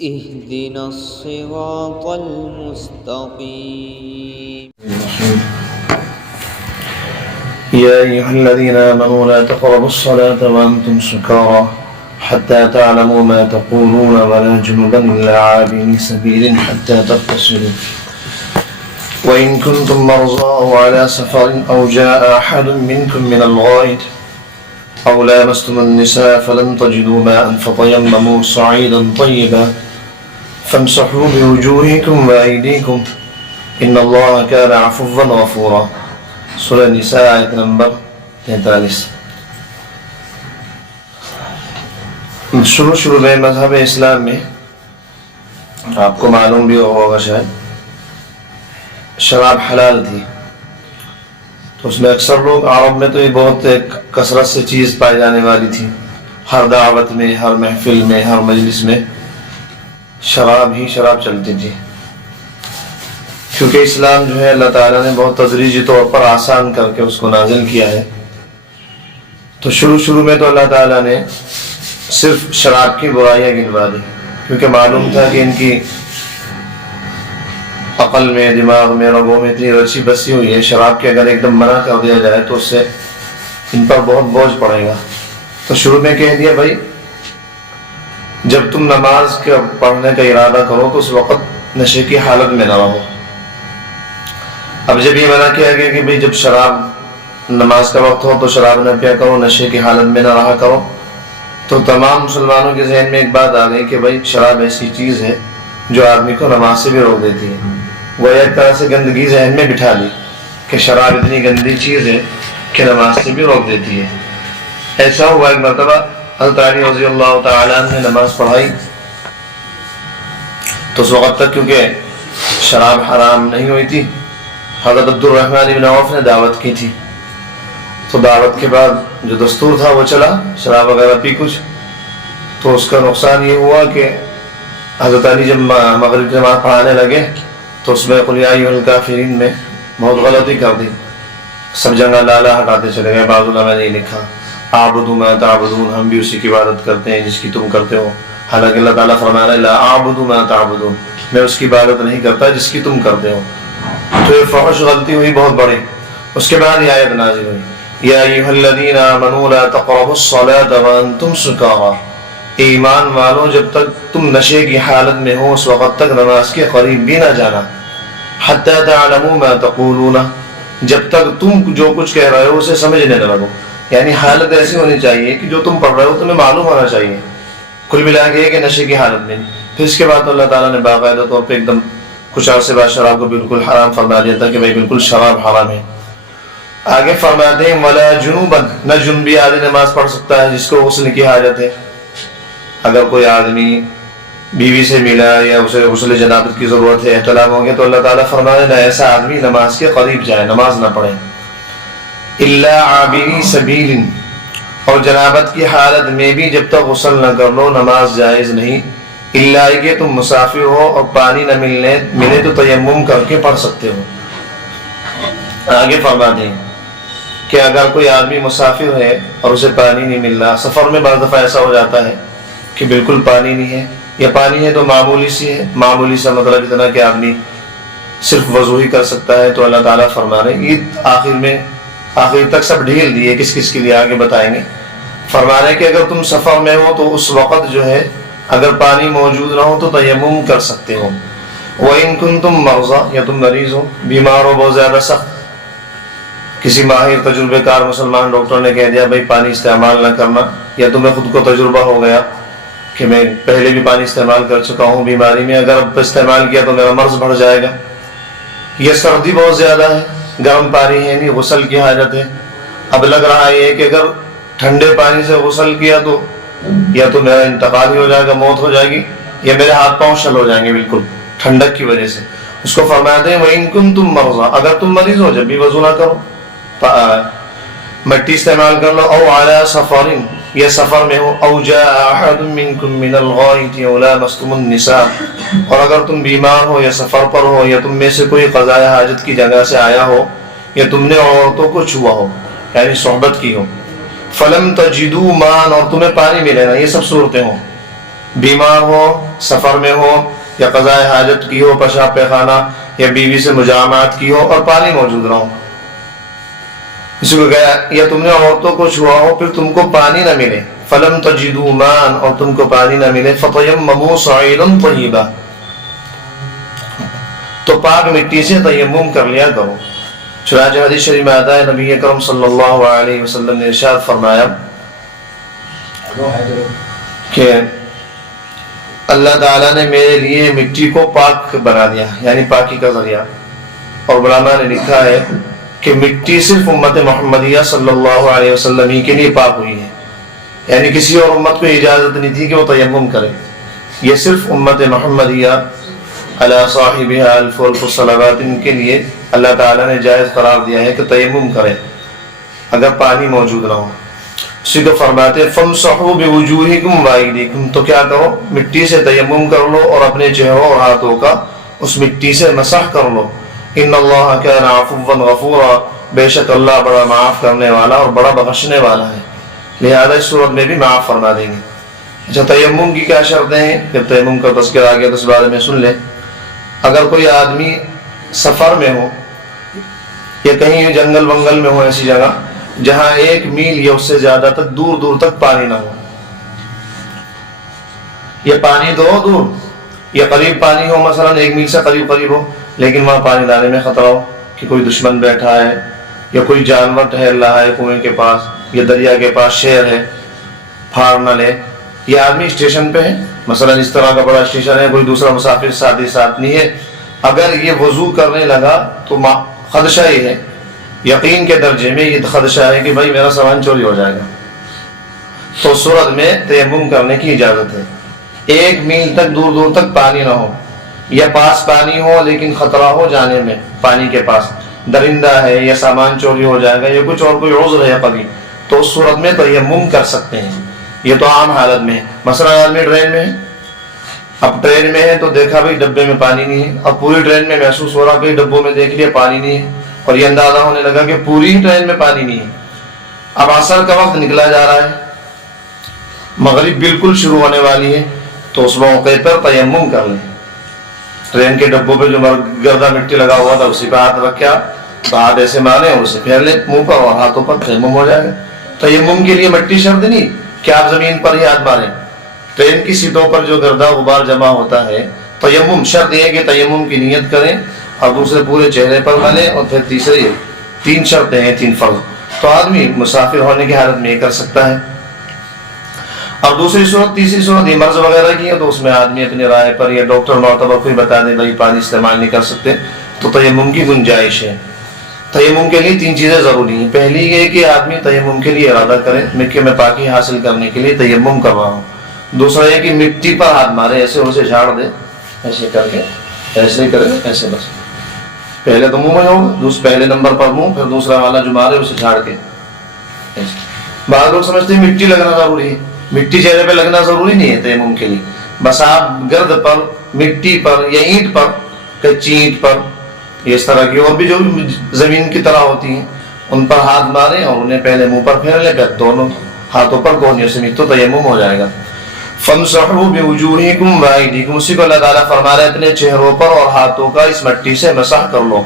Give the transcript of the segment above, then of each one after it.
اهدنا الصراط المستقيم. يا أيها الذين آمنوا لا تقربوا الصلاة وأنتم سكارى حتى تعلموا ما تقولون ولا جنبا إلا عابري سبيل حتى تغتسلوا وإن كنتم مرضى أو على سفر أو جاء أحد منكم من الغائط أو لامستم النساء فلم تجدوا ماء فتيمموا صعيدا طيبا فامسحوا بوجوهكم وأيديكم إن الله كان عفوا غفورا. سورہ نساء آیت نمبر 43. شروع میں مذہب اسلام میں آپ کو معلوم بھی ہوگا شاید شراب حلال تھی، تو اس میں اکثر لوگ عرب میں تو یہ بہت کثرت سے چیز پائی جانے والی تھی. ہر دعوت میں، ہر محفل میں، ہر مجلس میں شراب ہی شراب چلتی تھی، کیونکہ اسلام جو ہے اللہ تعالیٰ نے بہت تدریجی طور پر آسان کر کے اس کو نازل کیا ہے. تو شروع میں تو اللہ تعالیٰ نے صرف شراب کی برائیاں گنوا دی، کیونکہ معلوم تھا کہ ان کی عقل میں، دماغ میں، رگوں میں اتنی رچی بسی ہوئی ہے، شراب کے اگر ایک دم منع کر دیا جائے تو اس سے ان پر بہت بوجھ پڑے گا. تو شروع میں کہہ دیا بھائی جب تم نماز کے پڑھنے کا ارادہ کرو تو اس وقت نشے کی حالت میں نہ رہو. اب جب یہ منع کیا گیا کہ بھائی جب شراب نماز کا وقت ہو تو شراب نہ پیا کرو، نشے کی حالت میں نہ رہا کرو، تو تمام مسلمانوں کے ذہن میں ایک بات آ گئی کہ بھائی شراب ایسی چیز ہے جو آدمی کو نماز سے بھی روک دیتی ہے. وہ ایک طرح سے گندگی ذہن میں بٹھا لی کہ شراب اتنی گندی چیز ہے کہ نماز سے بھی روک دیتی ہے. ایسا ہوا ایک مرتبہ حضرت علی رضی اللہ تعالیٰ عنہ نے نماز پڑھائی، تو اس وقت تک کیونکہ شراب حرام نہیں ہوئی تھی، حضرت عبد الرحمن بن عوف نے دعوت کی تھی. تو دعوت کے بعد جو دستور تھا وہ چلا، شراب وغیرہ پی کچھ، تو اس کا نقصان یہ ہوا کہ حضرت علی جب مغرب کی نماز پڑھانے لگے تو اس میں قل یا ایھا الکافرین میں بہت غلطی کر دی، سب جگہ لالا ہٹاتے چلے گئے. بعض علماء نے لکھا اعبد ما تعبدون، ہم بھی اسی کی عبادت کرتے ہیں جس کی تم کرتے ہو، حالانکہ اللہ تعالیٰ فرما رہا ہے لا اعبد ما تعبدون، میں اس کی عبادت نہیں کرتا جس کی تم کرتے ہو. تو یہ فحش غلطی ہوئی بہت بڑی. اس کے بعد یہ آیت نازل ہوئی یا ایھا الذین آمنوا لا تقربوا الصلاة وانتم سکارى، ایمان والوں جب تک تم نشے کی حالت میں ہو اس وقت تک نماز کے قریب بھی نہ جانا. حتی تعلموا ما تقولون، جب تک تم جو کچھ کہہ رہے ہو اسے سمجھنے نہ لگو. یعنی حالت ایسی ہونی چاہیے کہ جو تم پڑھ رہے ہو تمہیں معلوم ہونا چاہیے. کل ملا کے کہ نشے کی حالت میں. پھر اس کے بعد تو اللہ تعالیٰ نے باقاعدہ طور پہ ایک دم کچھ عرصے بعد شراب کو بالکل حرام فرما دیا تھا کہ بھائی بالکل شراب حرام ہے. آگے فرماتے ہیں ولا جنوبا، نہ جنبی آدمی نماز پڑھ سکتا ہے جس کو غسل کی حاجت ہے. اگر کوئی آدمی بیوی سے ملا یا اسے غسل جنابت کی ضرورت ہے، احتلام ہو گیا، تو اللہ تعالیٰ فرمانے نہ ایسا آدمی نماز کے قریب جائے، نماز نہ پڑھے. الا عابری سبیل، اور جنابت کی حالت میں بھی جب تک غسل نہ کر لو نماز جائز نہیں. الا کہ تم مسافر ہو اور پانی نہ ملے تو تیمم کر کے پڑھ سکتے ہو. آگے فرماتے ہیں کہ اگر کوئی آدمی مسافر ہے اور اسے پانی نہیں مل رہا، سفر میں بعض دفعہ ایسا ہو جاتا ہے کہ بالکل پانی نہیں ہے، یا پانی ہے تو معمولی سی ہے، معمولی سا مطلب اتنا کہ آدمی صرف وضو ہی کر سکتا ہے، تو اللہ تعالیٰ فرما رہے ہیں آخر تک سب ڈھیل دیے کس کس کے لیے آگے بتائیں گے. فرما رہے ہیں کہ اگر تم سفر میں ہو تو اس وقت جو ہے اگر پانی موجود نہ ہو تو تیمم کر سکتے ہو. وَإِن كُنتُم مَرْضَىٰ، یا تم مریض ہو، بیمار ہو بہت زیادہ سخت، کسی ماہر تجربے کار مسلمان ڈاکٹر نے کہہ دیا بھائی پانی استعمال نہ کرنا، یا تمہیں خود کو تجربہ ہو گیا کہ میں پہلے بھی پانی استعمال کر چکا ہوں بیماری میں، اگر اب استعمال کیا تو میرا مرض بڑھ جائے گا، یہ سردی بہت زیادہ ہے، گرم پانی ہے نہیں، غسل کی حاجت ہے. اب لگ رہا ہے کہ اگر ٹھنڈے پانی سے غسل کیا تو یا تو میرا انتقال ہی ہو جائے گا، موت ہو جائے گی، یا میرے ہاتھ پاؤں شل ہو جائیں گے بالکل ٹھنڈک کی وجہ سے. اس کو فرماتے ہیں وَإِن كُنتُم مَرْضَىٰ، اگر تم مریض ہو جب بھی وضو نہ کرو، مٹی استعمال کر لو. او علی سفر، یا سفر میں ہو. او جاء احد منکم من الغائط او لامستم النساء، اور اگر تم بیمار ہو یا سفر پر ہو یا تم میں سے کوئی قضاء حاجت کی جگہ سے آیا ہو یا تم نے عورتوں کو چھوا ہو یعنی صحبت کی ہو. فلم تجدوا ماء، اور تمہیں پانی ملے نا، یہ سب صورتیں ہوں. بیمار ہو، سفر میں ہو، یا قضاء حاجت کی ہو، پیشاب پیخانہ، یا بیوی سے مجامعات کی ہو اور پانی موجود نہ ہو. کسی کو گیا یا تم نے عورتوں کو چھوا ہو پھر تم کو پانی نہ ملے، فلم تجدوا ماء، اور تم کو پانی نہ ملے، فتیمموا صعیدا طیبا، تو پاک مٹی سے تیمم کر لیا کرو. چنانچہ حدیث شریف میں آتا ہے نبی اکرم صلی اللہ علیہ وسلم نے ارشاد فرمایا کہ اللہ تعالیٰ نے میرے لیے مٹی کو پاک بنا دیا، یعنی پاکی کا ذریعہ. اور علماء نے لکھا ہے کہ مٹی صرف امت محمدیہ صلی اللہ علیہ وسلم ہی کے لیے پاک ہوئی ہے، یعنی کسی اور امت کو اجازت نہیں تھی کہ وہ تیمم کرے. یہ صرف امت محمدیہ علی صاحبها الف الف صلوات، ان کے لیے اللہ تعالیٰ نے جائز قرار دیا ہے کہ تیمم کرے اگر پانی موجود نہ ہو. اسی کو فرماتے فامسحوا بوجوہکم وایدیکم، تو کیا کرو، مٹی سے تیمم کر لو اور اپنے چہروں اور ہاتھوں کا اس مٹی سے مسح کر لو. ان اللہ کان عفوا غفورا، بے شک اللہ بڑا معاف کرنے والا اور بڑا بخشنے والا ہے، لہذا اس صورت میں بھی معاف فرما دیں گے. اچھا، تیمم کی کیا شرطیں ہیں؟ جب تیمم کا تذکرہ آ گیا تو اس بارے میں سن لیں. اگر کوئی آدمی سفر میں ہو یا کہیں جنگل ونگل میں ہو، ایسی جگہ جہاں 1 میل یا اس سے زیادہ تک دور دور تک پانی نہ ہو، یہ پانی تو ہو دور، یا قریب پانی ہو، مثلا 1 میل سے قریب ہو، لیکن وہاں پانی لانے میں خطرہ ہو کہ کوئی دشمن بیٹھا ہے یا کوئی جانور ٹہر رہا ہے کنویں کے پاس یا دریا کے پاس شیر ہے، پھاڑ نہ لے. یہ آدمی اسٹیشن پہ ہے، مثلا اس طرح کا بڑا اسٹیشن ہے، کوئی دوسرا مسافر ساتھ نہیں ہے، اگر یہ وضو کرنے لگا تو خدشہ یہ ہے، یقین کے درجے میں یہ خدشہ ہے کہ بھائی میرا سامان چوری ہو جائے گا، تو صورت میں تیمم کرنے کی اجازت ہے. 1 میل تک دور دور تک پانی نہ ہو، یا پاس پانی ہو لیکن خطرہ ہو جانے میں، پانی کے پاس درندہ ہے یا سامان چوری ہو جائے گا یا کچھ اور کوئی عذر ہے کبھی، تو اس صورت میں تیمم کر سکتے ہیں. یہ تو عام حالت میں ہے. مثلا آدمی ٹرین میں ہے، اب ٹرین میں ہے تو دیکھا بھائی ڈبے میں پانی نہیں ہے، اب پوری ٹرین میں محسوس ہو رہا کہ ڈبوں میں دیکھ لیا پانی نہیں ہے، اور یہ اندازہ ہونے لگا کہ پوری ہی ٹرین میں پانی نہیں ہے. اب عصر کا وقت نکلا جا رہا ہے، مغرب بالکل شروع ہونے والی ہے، تو اس موقع پر تیمم کر لیں. ٹرین کے ڈبوں پہ جو گردہ مٹی لگا ہوا تھا اسی پہ ہاتھ رکھا، تو ہاتھ ایسے مارے اور اسے پھیر لیں منہ پر، اور ہاتھوں پر تیمم ہو جائے گا. تیمم کے لیے مٹی شرط نہیں کہ آپ زمین پر ہی ہاتھ ماریں. ٹرین کی سیٹوں پر جو گردہ غبار جمع ہوتا ہے، تیمم شرط یہ ہے کہ تیمم کی نیت کریں اور دوسرے پورے چہرے پر ملیں، اور پھر تیسرے 3 شرطیں ہیں، 3 فرض، تو آدمی مسافر ہونے کی حالت میں یہ کر سکتا ہے. اور دوسری صورت، تیسری صورت یہ مرض وغیرہ کی ہے، تو اس میں آدمی اپنی رائے پر یا ڈاکٹر معتبر کوئی بتا دے بھائی پانی استعمال نہیں کر سکتے، تو تیمم کی گنجائش ہے. تیمم کے لیے 3 چیزیں ضروری ہیں. پہلی یہ کہ آدمی تیمم کے لیے ارادہ کرے کہ میں پاکی حاصل کرنے کے لیے تیمم کر رہا ہوں. دوسرا یہ کہ مٹی پر ہاتھ مارے، ایسے اور اسے جھاڑ دے، ایسے کر کے ایسے ہی کرے، ایسے بس پہلے تو منہ میں ہوگا، پہلے نمبر پر منہ، پھر دوسرا والا جو مارے اسے جھاڑ کے ایسے. بعض لوگ سمجھتے ہیں مٹی لگنا ضروری ہے. مٹی چہرے پہ لگنا ضروری نہیں ہے تیمم کے لیے، بس آپ گرد پر، مٹی پر یا اینٹ پر، کچی اینٹ پر، اس طرح کی اور بھی جو زمین کی طرح ہوتی ہیں ان پر ہاتھ ماریں اور انہیں پہلے منہ پر پھیر لیں، پھر دونوں ہاتھوں پر کوہنیوں سے تو تیمم ہو جائے گا. فَامْسَحُوا بِوُجُوهِكُمْ وَأَيْدِيكُمْ، اسی کو اللہ تعالیٰ فرما رہے ہیں اپنے چہروں پر اور ہاتھوں کا اس مٹی سے مسح کر لو.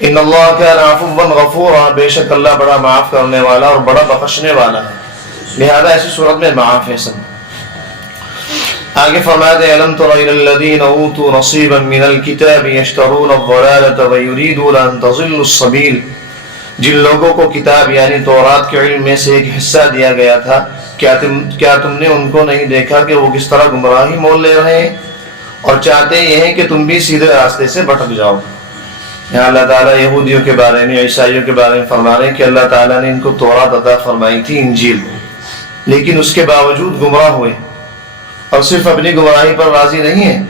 ان اللہ کان عفوا غفورا، بے شک اللہ بڑا معاف کرنے والا اور بڑا بخشنے والا ہے، لہذا ایسی صورت میں معاف ہے سب. آگے فرماتے ہیں أَلَمْ تَرَ إِلَى الَّذِينَ أُوتُوا نَصِيبًا مِنَ الْكِتَابِ يَشْتَرُونَ الضَّلَالَةَ وَيُرِيدُونَ أَن تَضِلُّوا السَّبِيلَ، جن لوگوں کو کتاب یعنی تورات کے علم میں سے ایک حصہ دیا گیا تھا، کیا تم نے ان کو نہیں دیکھا کہ وہ کس طرح گمراہی مول لے رہے ہیں اور چاہتے یہ ہیں کہ تم بھی سیدھے راستے سے بھٹک جاؤ. یہاں اللہ تعالیٰ یہودیوں کے بارے میں، عیسائیوں کے بارے میں فرما رہے ہیں کہ اللہ تعالیٰ نے ان کو تورات عطا فرمائی تھی، انجیل، لیکن اس کے باوجود گمراہ ہوئے اور صرف اپنی گمراہی پر راضی نہیں ہیں،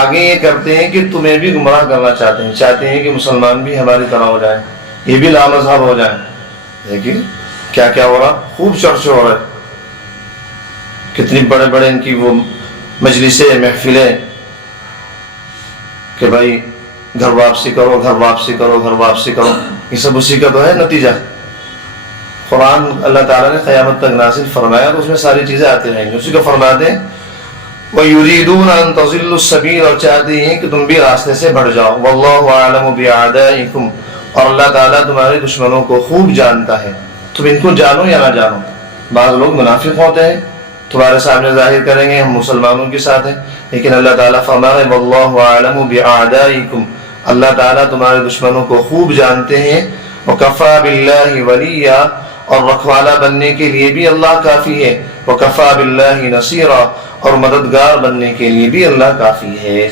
آگے یہ کرتے ہیں کہ تمہیں بھی گمراہ کرنا چاہتے ہیں کہ مسلمان بھی ہماری طرح ہو جائیں، یہ بھی لامذہب ہو جائیں. لیکن کیا کیا ہو رہا، خوب چرچے ہو رہے، کتنی بڑے بڑے ان کی وہ مجلسیں، محفلیں کہ بھائی گھر واپسی کرو، گھر واپسی کرو، گھر واپسی کرو. یہ سب اسی کا تو ہے نتیجہ. قرآن اللہ تعالیٰ نے قیامت تک نازل فرمایا تو اس میں ساری چیزیں آتی رہیں گی. اسی کو فرماتے ہیں وَيُرِيدُونَ أَن تَضِلُّوا السَّبِيلَ، اور چاہتے ہیں کہ تم بھی راستے سے بھٹ جاؤ. وَاللَّهُ أَعْلَمُ بِأَعْدَائِكُمْ، اور اللہ تعالیٰ تمہارے دشمنوں کو خوب جانتا ہے. تم ان کو جانو یا نہ جانو. بعض لوگ منافق ہوتے ہیں، تمہارے سامنے ظاہر کریں گے ہم مسلمانوں کے ساتھ ہیں، لیکن اللہ تعالیٰ فرما رہے وَاللَّهُ أَعْلَمُ بِأَعْدَائِكُمْ، اللہ تعالیٰ تمہارے دشمنوں کو خوب جانتے ہیں. وَكَفَى بِاللَّهِ وَلِيًّا، اور رکھوالا بننے کے لیے بھی اللہ کافی ہے. وَكَفَى بِاللَّهِ نَصِيرًا، اور مددگار بننے کے لیے بھی اللہ کافی ہے.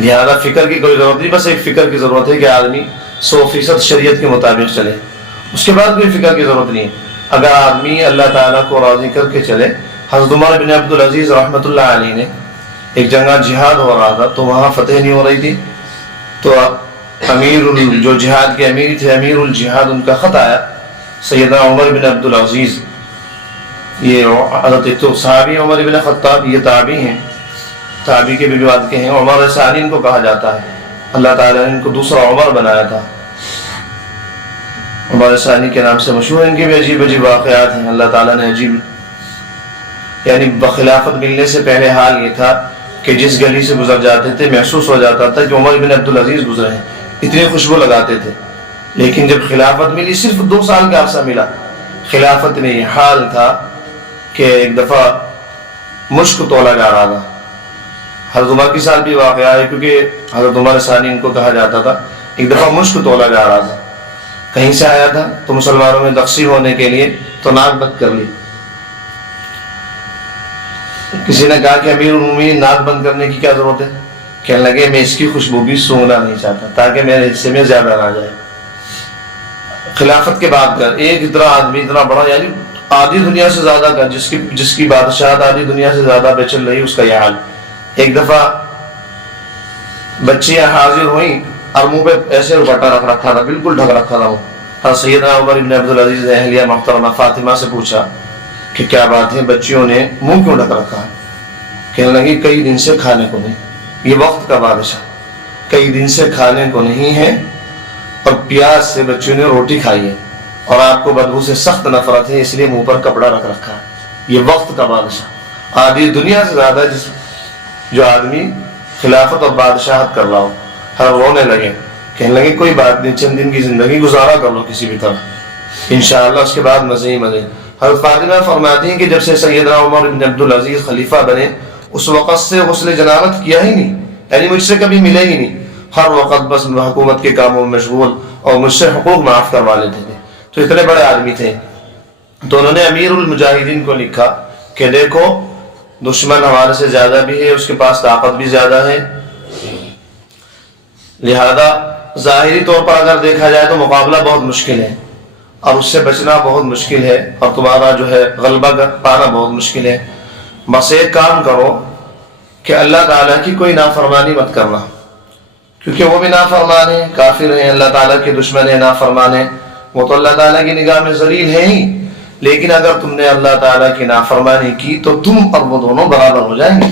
لہذا فکر کی کوئی ضرورت نہیں، بس ایک فکر کی ضرورت ہے کہ آدمی 100% شریعت کے مطابق چلے، اس کے بعد کوئی فکر کی ضرورت نہیں ہے. اگر آدمی اللہ تعالیٰ کو راضی کر کے چلے. حضرت عمر بن عبد العزیز رحمۃ اللہ علیہ نے ایک جنگہ جہاد ہو رہا تھا تو وہاں فتح نہیں ہو رہی تھی، تو جو جہاد کے امیر تھے، امیر الجہاد، ان کا خط آیا. سیدنا عمر بن عبد العزیز، یہ حضرت صحابی عمر بن خطاب، یہ تابعی ہیں، تابعی کے بھی بعد کے ہیں. عمر ثانی ان کو کہا جاتا ہے، اللہ تعالیٰ نے ان کو دوسرا عمر بنایا تھا. عمر ثانی کے نام سے مشہور. ان کے بھی عجیب عجیب واقعات ہیں. اللہ تعالیٰ نے عجیب، یعنی بخلافت ملنے سے پہلے حال یہ تھا کہ جس گلی سے گزر جاتے تھے محسوس ہو جاتا تھا کہ عمر بن عبد العزیز گزرے ہیں، اتنی خوشبو لگاتے تھے. لیکن جب خلافت ملی، صرف 2 سال کا عرصہ ملا، خلافت میں یہ حال تھا کہ ایک دفعہ مشک تولا جا رہا تھا. حضرت عمر کے ساتھ بھی واقعہ ہے، کیونکہ حضرت عمر ثانی ان کو کہا جاتا تھا. ایک دفعہ مشک تولا جا رہا تھا، کہیں سے آیا تھا تو مسلمانوں میں تقسیم ہونے کے لیے تو ناک بند کر لی. کسی نے کہا کہ امیر المومنین ناک بند کرنے کی کیا ضرورت ہے؟ کہنے لگے میں اس کی خوشبو بھی سونگنا نہیں چاہتا تاکہ میرے حصے میں زیادہ نہ جائے. خلافت کے بعد کا ایک اتنا آدمی، اتنا بڑا، یعنی آدھی دنیا سے زیادہ کا، جس کی بادشاہت آدھی دنیا سے زیادہ پہ چل رہی، اس کا یہ حال. ایک دفعہ بچیاں حاضر ہوئیں اور منہ پہ ایسے دوپٹہ رکھ رکھا تھا، بالکل ڈھک رکھا تھا. اور سیدنا عمر بن عبد العزیز نے اہلیہ محترمہ فاطمہ سے پوچھا کہ کیا بات ہے، بچیوں نے منہ کیوں ڈھک رکھا ہے؟ کہنے لگی کئی دن سے کھانے کو نہیں. یہ وقت کا بادشاہ، کئی دن سے کھانے کو نہیں ہے اور پیاز سے بچیوں نے روٹی کھائی ہے اور آپ کو بدبو سے سخت نفرت ہے، اس لیے منہ پر کپڑا رکھ رکھا ہے. یہ وقت کا بادشاہ، آدھی دنیا سے زیادہ جو آدمی خلافت اور بادشاہت کر رہا ہو. ہر رونے لگے، کہنے لگے کوئی بات نہیں، چند دن کی زندگی گزارا کر لو کسی بھی طرح، انشاءاللہ اس کے بعد مزے ہی مزے. حضرت فاطمہ فرماتی ہیں کہ جب سے سیدنا عمر بن عبد العزیز خلیفہ بنے اس وقت سے غسل جنابت کیا ہی نہیں، یعنی مجھ سے کبھی ملے ہی نہیں. ہر وقت بس حکومت کے کاموں میں مشغول اور مجھ سے حقوق معاف کروا لیتے تھے. تو اتنے بڑے آدمی تھے. تو انہوں نے امیر المجاہدین کو لکھا کہ دیکھو دشمن ہمارے سے زیادہ بھی ہے، اس کے پاس طاقت بھی زیادہ ہے، لہذا ظاہری طور پر اگر دیکھا جائے تو مقابلہ بہت مشکل ہے اور اس سے بچنا بہت مشکل ہے اور تمہارا جو ہے غلبہ پانا بہت مشکل ہے. بس ایک کام کرو کہ اللہ تعالیٰ کی کوئی نافرمانی مت کرنا، کیونکہ وہ بھی نافرمان ہیں، کافر ہیں، اللہ تعالیٰ کے دشمن ہیں، نافرمان ہیں. وہ تو اللہ تعالیٰ کی نگاہ میں ذلیل ہیں ہی، لیکن اگر تم نے اللہ تعالیٰ کی نافرمانی کی تو تم اور وہ دونوں برابر ہو جائیں گے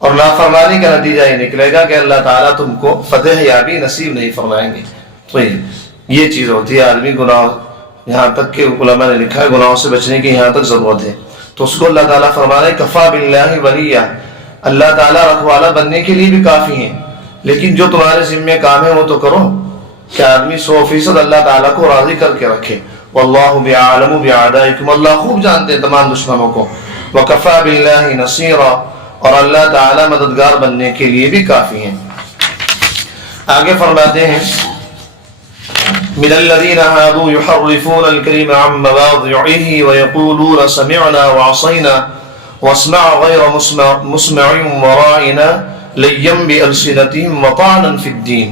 اور نافرمانی کا نتیجہ یہ نکلے گا کہ اللہ تعالیٰ تم کو فتح یابی نصیب نہیں فرمائیں گے. تو یہ چیز ہوتی ہے. آدمی گناہ، یہاں تک کہ علماء نے لکھا ہے گناہوں سے بچنے کی یہاں تک ضرورت ہے تو اس کو اللہ تعالیٰ فرما رہے کفا باللہ ولیہ، اللہ تعالیٰ رکھوالا بننے کے لیے بھی کافی ہیں. لیکن جو تمہارے ذمہ کام ہے وہ تو کرو کہ آدمی 100% اللہ تعالیٰ کو راضی کر کے رکھے. واللہ بعالم بعدائکم، اللہ خوب جانتے ہیں تمام دشمنوں کو. وکفا باللہ نصیرا، اور اللہ تعالیٰ مددگار بننے کے لیے بھی کافی ہیں. آگے فرماتے ہیں من الذين هادوا يحرفون الكلم عن مواضعه ويقولون سمعنا وعصينا واسمع غير مسمع وراعنا ليا بألسنتهم وطعنا في الدين.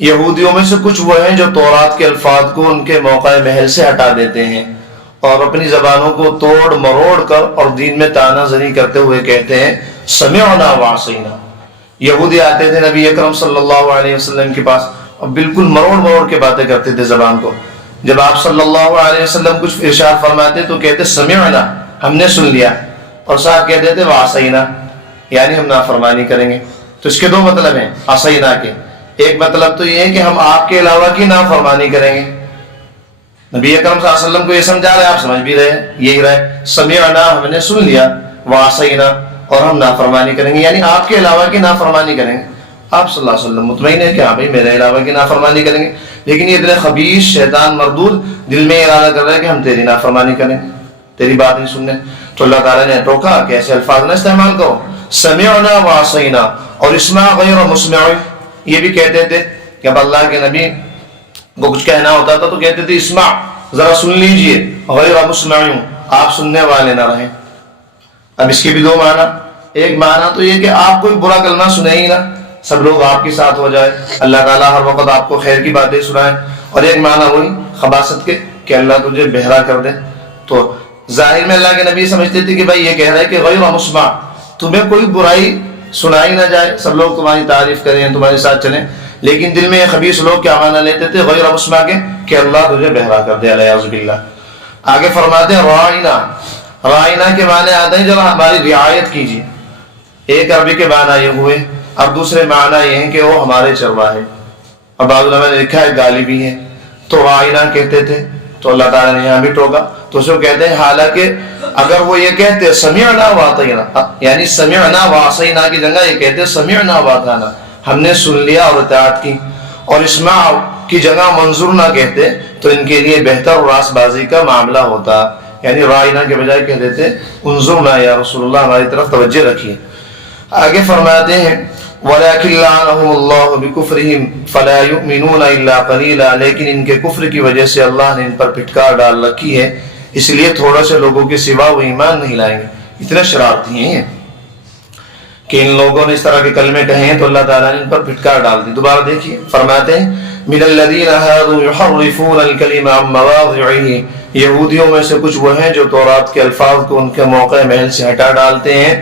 یہودیوں میں سے کچھ وہ ہیں جو تورات کے الفاظ کو ان کے موقع محل سے ہٹا دیتے ہیں اور اپنی زبانوں کو توڑ مروڑ کر اور دین میں طعنہ زنی کرتے ہوئے کہتے ہیں سمعنا وعصینا. یہودی آتے تھے نبی اکرم صلی اللہ علیہ وسلم کے پاس اور بالکل مروڑ مروڑ کے باتیں کرتے تھے زبان کو. جب آپ صلی اللہ علیہ وسلم کچھ ارشاد فرماتے تو کہتے سمعنا، ہم نے سن لیا، اور ساتھ کہتے تھے وعصینا، یعنی ہم نافرمانی کریں گے. تو اس کے 2 مطلب ہیں عصینا کے. ایک مطلب تو یہ ہے کہ ہم آپ کے علاوہ کی نافرمانی کریں گے، نبی اکرم صلی اللہ علیہ وسلم کو یہ سمجھا رہے، آپ سمجھ بھی رہے، یہی رہے، سمعنا ہم نے سن لیا، وعصینا اور ہم نافرمانی کریں گے، یعنی آپ کے علاوہ کی نافرمانی کریں گے۔ آپ صلی اللہ علیہ وسلم مطمئن ہے کہ ہاں بھائی میرے علاوہ کی نافرمانی کریں گے، لیکن یہ اتنے خبیث شیطان مردود دل میں ارادہ کر رہے ہیں کہ ہم تیری نافرمانی کریں گے، تیری بات نہیں سننے۔ تو اللہ تعالیٰ نے ٹوکا کہ ایسے الفاظ نہ استعمال کرو، سمعنا وعصینا، اور اسمع غیر مسمع، یہ بھی کہتے تھے کہ اب اللہ کے نبی کو کچھ کہنا ہوتا تھا تو کہتے تھے اسمع، ذرا سن لیجئے، غیر مسمع، آپ سننے والے نہ رہیں۔ اب اس کے بھی دو معنی، ایک معنی تو یہ کہ آپ کوئی برا کلمہ سنیں ہی نہ، سب لوگ آپ کے ساتھ ہو جائے، اللہ تعالیٰ ہر وقت آپ کو خیر کی باتیں سنائے، اور ایک معنی وہی خباثت کے کہ اللہ تجھے بہرا کر دے۔ تو ظاہر میں اللہ کے نبی سمجھتے تھے کہ بھائی یہ کہہ رہا ہے کہ غیر مسمع، تمہیں کوئی برائی سنائی نہ جائے، سب لوگ تمہاری تعریف کریں، تمہارے ساتھ چلیں، لیکن دل میں یہ خبیث لوگ کیا معنی لیتے تھے غیر مسمع کے کہ اللہ تجھے بہرا کر دے، الیاذ باللہ۔ آگے فرماتے ہیں راعینا، راعینا کے معنی آتے ہیں ذرا ہماری رعایت کیجیے، ایک عربی کے معنی یہ ہوئے، اب دوسرے معنی یہ ہیں کہ وہ ہمارے چرواہے، اب بعض علماء نے لکھا ہے گالی بھی ہے، تو راعینا کہتے تھے، تو اللہ تعالیٰ نے یہاں بھی ٹوکا، تو اس کو کہتے ہیں حالانکہ اگر وہ یہ کہتے سمعنا واطعنا، یعنی سمعنا وعصینا کی جگہ یہ کہتے سمعنا واطعنا، ہم نے سن لیا اور اطاعت کی، اور اسمع کی جگہ منظور نہ کہتے تو ان کے لیے بہتر اور راست بازی کا معاملہ ہوتا، یعنی رائنا کے بجائے کہہ دیتے انظرنا یا رسول اللہ، ہماری طرف توجہ رکھیے۔ آگے فرماتے ہیں وَلَكِنْ لَعَنَهُمُ اللَّهُ بِكُفْرِهِمْ فَلَا يُؤْمِنُونَ إِلَّا قَلِيلًا، لیکن ان کے کفر کی وجہ سے اللہ نے ان پر پھٹکار ڈال رکھی ہے، اس لیے تھوڑا سے لوگوں کے سوا وہ ایمان نہیں لائیں گے، اتنے شرارتی ہیں کہ ان لوگوں نے اس طرح کے کلمے کہے ہیں تو اللہ تعالیٰ نے ان پر پھٹکار ڈال دی۔ دوبارہ دیکھیے فرماتے ہیں مِنَ الَّذِينَ هَادُوا يُحَرِّفُونَ الْكَلِمَ عَن مَّوَاضِعِهِ، یہودیوں میں سے کچھ وہ ہیں جو تورات کے الفاظ کو ان کے موقع محل سے ہٹا ڈالتے ہیں،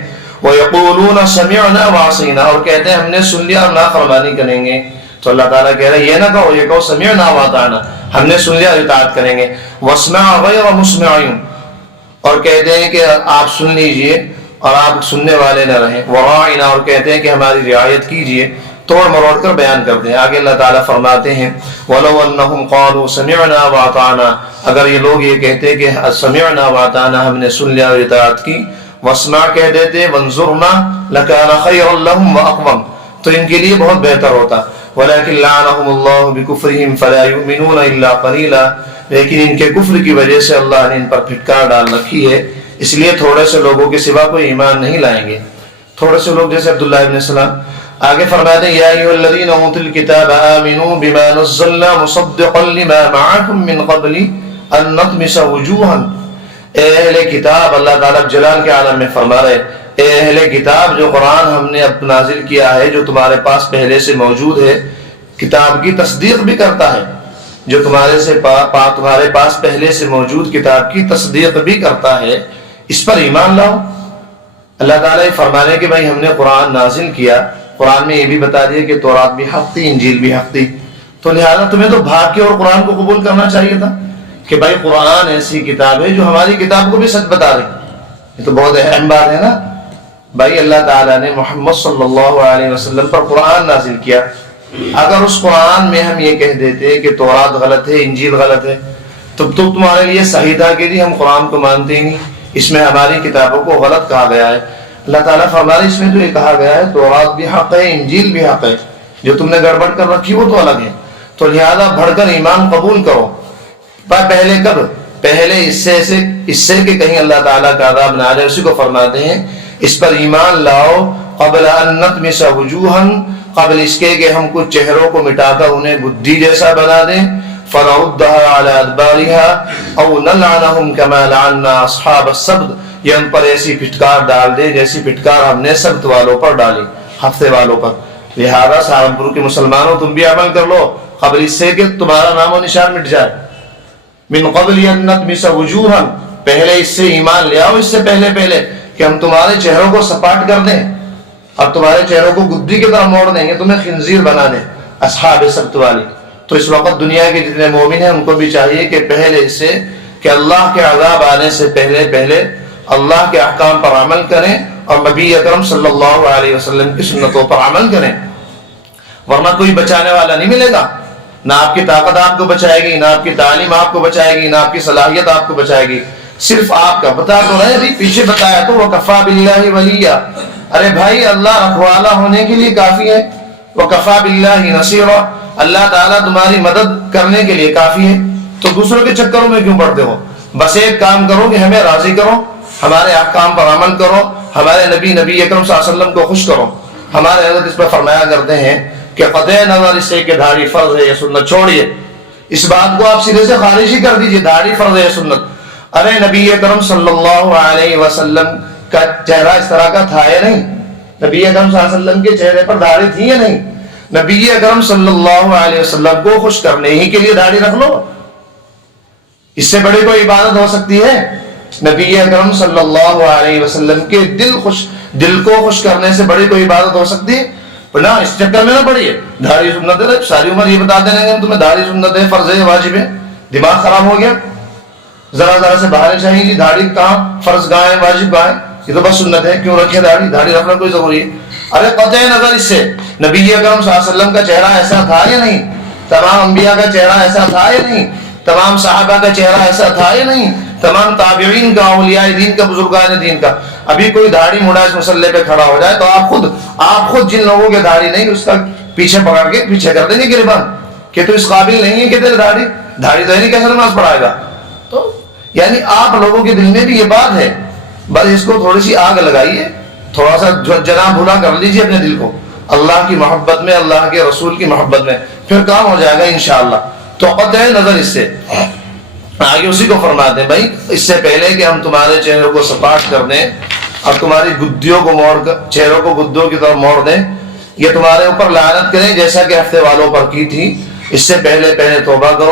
وَيَقُولُونَ سَمِعْنَا وَعَصَيْنَا، اور کہتے ہیں ہم نے سن لیا اور نافرمانی کریں گے۔ تو اللہ تعالیٰ کہہ رہا ہے یہ نہ کہو، یہ کہو سمعنا وَأَطَعْنَا، ہم نے سن لیا اور اطاعت کریں گے۔ وَاسْمَعْ غَيْرَ مُسْمِعٍ، اور کہتے ہیں کہ آپ سن لیجئے اور آپ سننے والے نہ رہیں۔ وَرَاعِنَا، اور کہتے ہیں کہ ہماری رعایت کیجئے، توڑ مروڑ کر بیان کرتے ہیں۔ آگے اللہ تعالیٰ فرماتے ہیں وَلَوْ أَنَّهُمْ قَالُوا سَمِعْنَا وَأَطَعْنَا، اگر یہ لوگ یہ کہتے کہ سمعنا وَأَطَعْنَا، ہم نے سن لیا اور اطاعت کی، وَاسْمَعْ کہہ دیتے وَانظُرْنَا لَكَانَ خَيْرًا لَهُمْ وَأَقْوَمَ، تو ان کے لیے بہت بہتر ہوتا۔ وَلَكِنْ لَعَنَهُمُ اللَّهُ بِكُفْرِهِمْ فَلَا يُؤْمِنُونَ إِلَّا قَلِيلًا، لیکن ان کے کفر کی وجہ سے اللہ نے ان پر پھٹکار ڈال رکھی ہے، اس لیے تھوڑے سے لوگوں کے سوا کوئی ایمان نہیں لائیں گے، تھوڑے سے لوگ جیسے عبداللہ ابن سلام۔ آگے فرماتے ہیں یا ایھا الذین اوتوا الکتاب آمنوا بما نزلنا مصدقا لما معکم من قبل ان نطمس وجوہا، اے اہل کتاب، اللہ تعالیٰ جلال کے عالم میں فرما رہے اے اہل کتاب، جو قرآن ہم نے اب نازل کیا ہے جو تمہارے پاس پہلے سے موجود ہے، کتاب کی تصدیق بھی کرتا ہے، جو تمہارے پاس پہلے سے موجود کتاب کی تصدیق بھی کرتا ہے، اس پر ایمان لاؤ۔ اللہ تعالیٰ یہ فرمانے کہ بھائی ہم نے قرآن نازل کیا، قرآن میں یہ بھی بتا دیا کہ تورات بھی حق تھی، انجیل بھی حق تھی، تو لہذا تمہیں تو بھاگ کے اور قرآن کو قبول کرنا چاہیے تھا کہ بھائی قرآن ایسی کتاب ہے جو ہماری کتاب کو بھی سچ بتا رہی۔ یہ تو بہت اہم بات ہے نا بھائی، اللہ تعالیٰ نے محمد صلی اللہ علیہ وسلم پر قرآن نازل کیا، اگر اس قرآن میں ہم یہ کہہ دیتے کہ تورات غلط ہے، انجیل غلط ہے، تو تمہارے لیے صحیح تھا کہ جی ہم قرآن کو مانتے ہی نہیں، اس میں ہماری کتابوں کو غلط کہا گیا ہے۔ اللہ تعالیٰ فرماتے اس میں تو یہ کہا گیا ہے تورات بھی حق ہے، انجیل بھی حق ہے، جو تم نے گڑبڑ کر رکھی وہ تو الگ ہے، تو لہذا بڑھ کر ایمان قبول کرو۔ پہلے کب؟ پہلے اس سے کہ کہیں اللہ تعالیٰ کا عذاب نہ آ جائے، اسی کو فرماتے ہیں اس پر ایمان لاؤ قبل ان نطمس وجوہا، قبل اس کے کہ ہم کچھ چہروں کو مٹا کر انہیں گدی جیسا بنا دیں، فَنَرُدَّهَا عَلَى أَدْبَارِهَا أَوْ نَلْعَنَهُمْ كَمَا لَعَنَّا أَصْحَابَ السَّبْتِ، یا ان پر ایسی پھٹکار ڈال دے جیسی پھٹکار ہم نے سبت والوں پر ڈالی، ہفتے والوں پر۔ لہذا سہارنپور کے مسلمانوں تم بھی عمل کر لو قبل اس سے کہ تمہارا نام و نشان مٹ جائے۔ من قبل ان نطمس وجوہا، پہلے اس سے ایمان لے آؤ، اس سے پہلے کہ ہم تمہارے چہروں کو سپاٹ کر دیں اور تمہارے چہروں کو گدی کی طرح موڑ دیں گے، تمہیں خنزیر بنا دیں، اصحاب سبت والی۔ تو اس وقت دنیا کے جتنے مومن ہیں ان کو بھی چاہیے کہ پہلے سے کہ اللہ کے عذاب آنے سے پہلے اللہ کے احکام پر عمل کریں اور نبی اکرم صلی اللہ علیہ وسلم کی سنتوں پر عمل کریں، ورنہ کوئی بچانے والا نہیں ملے گا۔ نہ آپ کی طاقت آپ کو بچائے گی، نہ آپ کی تعلیم آپ کو بچائے گی، نہ آپ کی صلاحیت آپ کو بچائے گی، صرف آپ کا بتا تو رہے ابھی پیچھے بتایا تو وَكَفَى بِاللَّهِ وَلِيًّا، ارے بھائی اللہ رکھوالا ہونے کے لیے کافی ہے، وَكَفَى بِاللَّهِ نَصِيرًا، اللہ تعالیٰ تمہاری مدد کرنے کے لیے کافی ہے، تو دوسروں کے چکروں میں کیوں پڑتے ہو؟ بس ایک کام کرو کہ ہمیں راضی کرو، ہمارے احکام پر عمل کرو، ہمارے نبی اکرم صلی اللہ علیہ وسلم کو خوش کرو۔ ہمارے حضرت اس پر فرمایا کرتے ہیں کہ قطع نظر اس سے کہ داڑھی فرض ہے یا سنت، چھوڑیے اس بات کو، آپ سرے سے خارج ہی کر دیجئے داڑھی فرض ہے یا سنت۔ ارے نبی اکرم صلی اللہ علیہ وسلم کا چہرہ اس طرح کا تھا یا نہیں؟ نبی اکرم صلی اللہ علیہ وسلم کے چہرے پر داڑھی تھی یا نہیں؟ نبی اکرم صلی اللہ علیہ وسلم کو خوش کرنے ہی کے لیے داڑھی رکھ لو، اس سے بڑی کوئی عبادت ہو سکتی ہے؟ نبی اکرم صلی اللہ علیہ وسلم کے دل کو خوش کرنے سے بڑی کوئی عبادت ہو سکتی ہے؟ نہ اس چکر میں نہ پڑیے داڑھی سنت ہے، ساری عمر یہ بتاتے رہیں گے تمہیں داڑھی سنت ہے، فرض ہے، واجب ہے، دماغ خراب ہو گیا، ذرا سے باہر چاہیے جی داڑھی کہاں فرض کہاں ہے، واجب کہاں ہے، یہ تو بس سنت ہے، کیوں رکھے داڑھی رکھنا کوئی ضروری ہے؟ ارے قطع نظر اس سے نبی اکرم صلی اللہ علیہ وسلم کا چہرہ ایسا تھا یا نہیں؟ تمام انبیاء کا چہرہ ایسا تھا یا نہیں؟ تمام صحابہ کا چہرہ ایسا تھا یا نہیں؟ تمام تابعین کا، اولیاء دین کا، بزرگان دین کا۔ ابھی کوئی داڑھی مڑا اس مسئلے پہ کھڑا ہو جائے تو آپ خود جن لوگوں کے داڑھی نہیں اس کا پیچھے پکڑ کے پیچھے کر دیں گے گریبان کہ تو اس قابل نہیں ہے کہ تیرے داڑھی تو نہیں، کیسے نماز پڑھائے گا؟ تو یعنی آپ لوگوں کے دل میں بھی یہ بات ہے، بس اس کو تھوڑی سی آگ لگائیے، تھوڑا سا جناب بھولا کر لیجیے اپنے دل کو اللہ کی محبت میں، اللہ کے رسول کی محبت میں، پھر کام ہو جائے گا انشاءاللہ۔ تو قطع نظر اس سے آگے اسی کو فرماتے ہیں بھائی اس سے پہلے کہ ہم تمہارے چہروں کو سپاٹ کر دیں اور تمہاری گدیوں کو موڑ کر چہروں کو گدوں کی طرف موڑ دیں، یہ تمہارے اوپر لعنت کریں جیسا کہ ہفتے والوں پر کی تھی، اس سے پہلے توبہ کرو۔